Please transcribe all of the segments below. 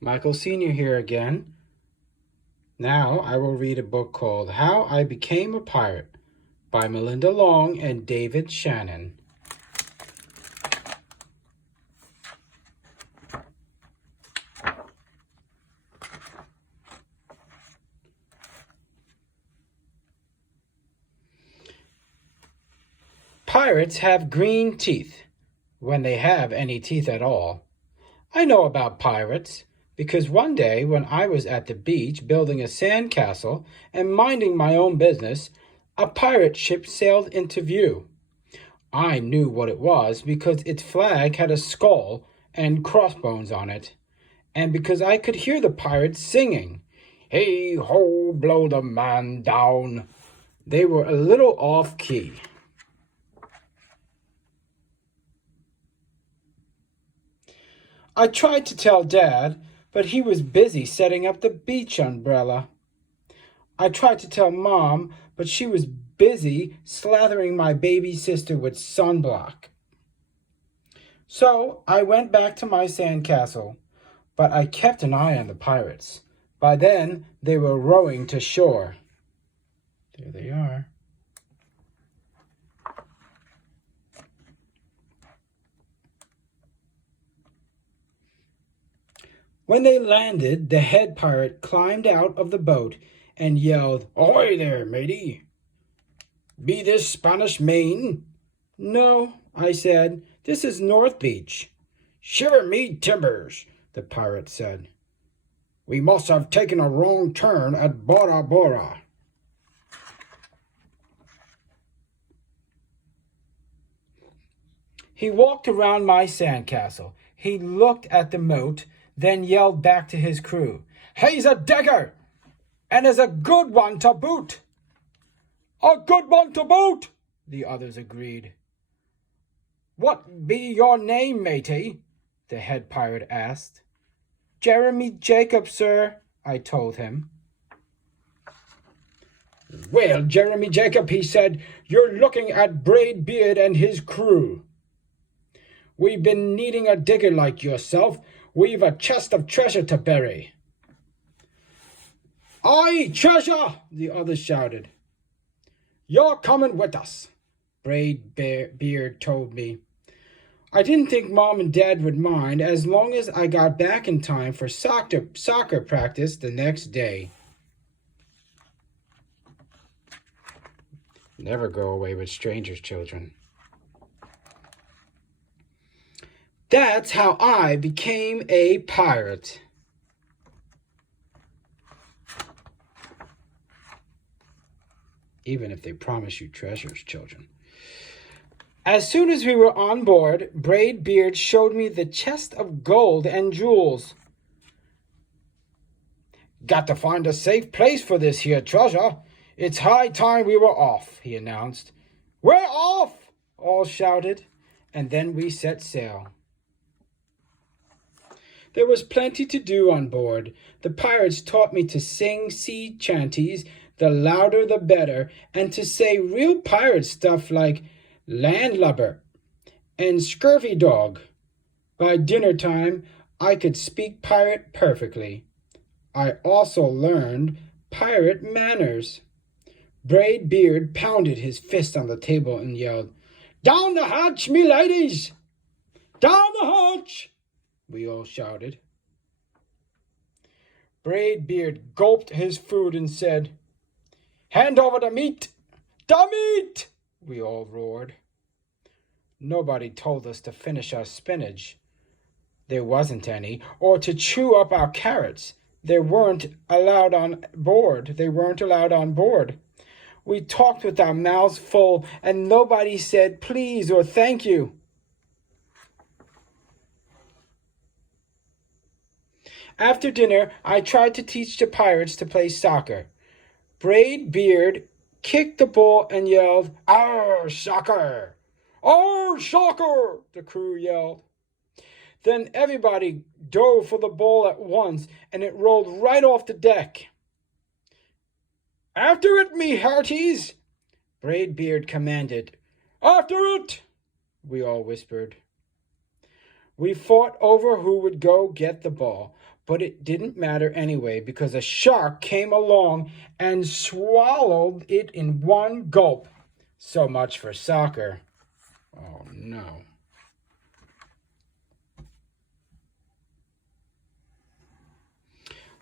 Michael Sr. here again. Now I will read a book called How I Became a Pirate by Melinda Long and David Shannon. Pirates have green teeth, when they have any teeth at all. I know about pirates because one day when I was at the beach building a sand castle and minding my own business, a pirate ship sailed into view. I knew what it was because its flag had a skull and crossbones on it, and because I could hear the pirates singing, "Hey ho, blow the man down." They were a little off key. I tried to tell Dad, but he was busy setting up the beach umbrella. I tried to tell Mom, but she was busy slathering my baby sister with sunblock. So I went back to my sandcastle, but I kept an eye on the pirates. By then, they were rowing to shore. There they are. When they landed, the head pirate climbed out of the boat and yelled, "Ahoy there, matey! Be this Spanish Main?" "No," I said, "this is North Beach." "Shiver me timbers," the pirate said. "We must have taken a wrong turn at Bora Bora." He walked around my sandcastle. He looked at the moat, then yelled back to his crew, "He's a digger, and is a good one to boot." "A good one to boot," the others agreed. "What be your name, matey?" the head pirate asked. "Jeremy Jacob, sir," I told him. "Well, Jeremy Jacob," he said, "you're looking at Braid Beard and his crew. We've been needing a digger like yourself. We've a chest of treasure to bury." "Aye, treasure!" the others shouted. "You're coming with us," Braid Beard told me. I didn't think Mom and Dad would mind as long as I got back in time for soccer practice the next day. Never go away with strangers' children. That's how I became a pirate. Even if they promise you treasures, children. As soon as we were on board, Braid Beard showed me the chest of gold and jewels. "Got to find a safe place for this here treasure. It's high time we were off," he announced. "We're off!" all shouted, and then we set sail. There was plenty to do on board. The pirates taught me to sing sea chanties, the louder the better, and to say real pirate stuff like landlubber and scurvy dog. By dinner time, I could speak pirate perfectly. I also learned pirate manners. Braid Beard pounded his fist on the table and yelled, "Down the hatch, me ladies! Down the hatch!" we all shouted. Braid Beard gulped his food and said, "Hand over the meat! The meat!" we all roared. Nobody told us to finish our spinach. There wasn't any, or to chew up our carrots. They weren't allowed on board. We talked with our mouths full, and nobody said please or thank you. After dinner, I tried to teach the pirates to play soccer. Braid Beard kicked the ball and yelled, "Arr, soccer! Arr, soccer!" the crew yelled. Then everybody dove for the ball at once, and it rolled right off the deck. "After it, me hearties!" Braid Beard commanded. "After it!" we all whispered. We fought over who would go get the ball, but it didn't matter anyway because a shark came along and swallowed it in one gulp. So much for soccer. Oh no.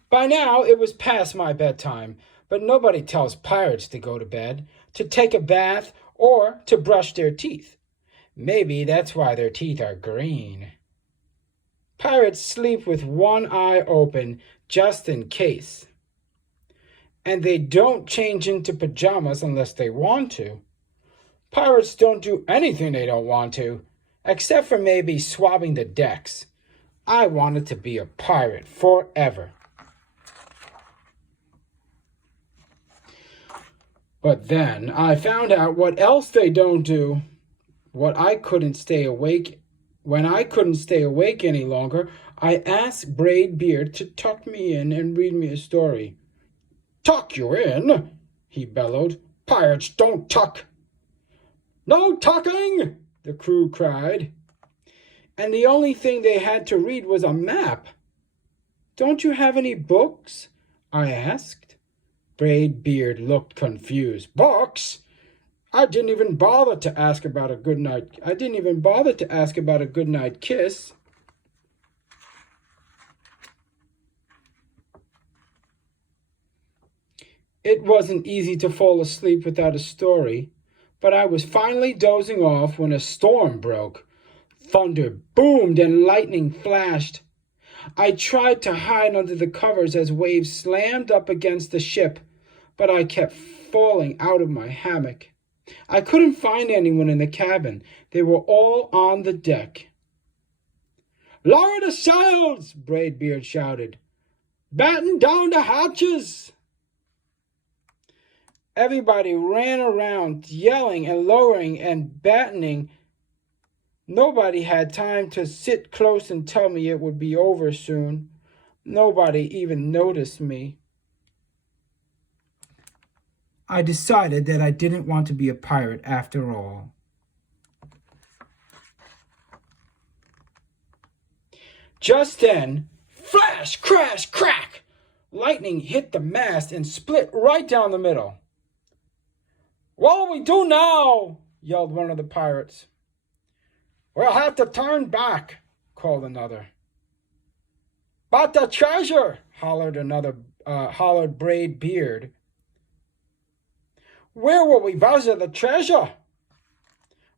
By now it was past my bedtime, but nobody tells pirates to go to bed, to take a bath, or to brush their teeth. Maybe that's why their teeth are green. Pirates sleep with one eye open just in case. And they don't change into pajamas unless they want to. Pirates don't do anything they don't want to, except for maybe swabbing the decks. I wanted to be a pirate forever. But then I found out what else they don't do. When I couldn't stay awake any longer, I asked Braidbeard to tuck me in and read me a story. Tuck you in? He bellowed. Pirates don't tuck. No tucking! The crew cried. And the only thing they had to read was a map. Don't you have any books? I asked. Braidbeard looked confused. Books? I didn't even bother to ask about a good night kiss. It wasn't easy to fall asleep without a story, but I was finally dozing off when a storm broke. Thunder boomed and lightning flashed. I tried to hide under the covers as waves slammed up against the ship, but I kept falling out of my hammock. I couldn't find anyone in the cabin. They were all on the deck. Lower the sails! Braidbeard shouted. Batten down the hatches! Everybody ran around, yelling and lowering and battening. Nobody had time to sit close and tell me it would be over soon. Nobody even noticed me. I decided that I didn't want to be a pirate after all. Just then, flash, crash, crack! Lightning hit the mast and split right down the middle. What'll we do now? Yelled one of the pirates. We'll have to turn back, called another. But the treasure, hollered Braidbeard. Where will we visit the treasure?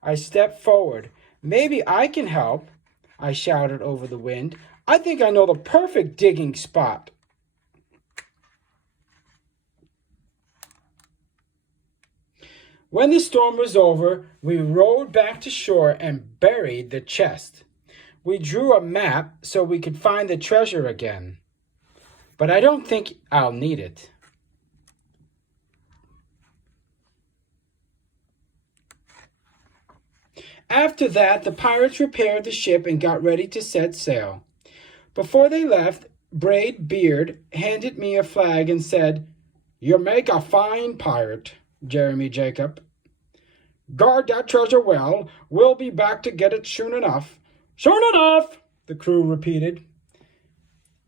I stepped forward. Maybe I can help, I shouted over the wind. I think I know the perfect digging spot. When the storm was over, we rowed back to shore and buried the chest. We drew a map so we could find the treasure again. But I don't think I'll need it. After that, the pirates repaired the ship and got ready to set sail. Before they left, Braidbeard handed me a flag and said, "You make a fine pirate, Jeremy Jacob. Guard that treasure well. We'll be back to get it soon enough." Soon enough, the crew repeated.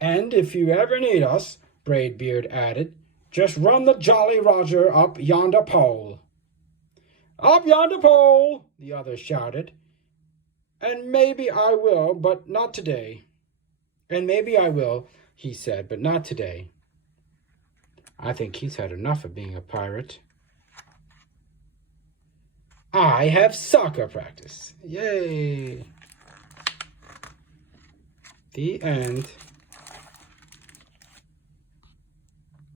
And if you ever need us, Braidbeard added, just run the Jolly Roger up yonder pole. Up yonder pole, the others shouted. And maybe I will, but not today. And maybe I will, he said, but not today. I think he's had enough of being a pirate. I have soccer practice. Yay! The end.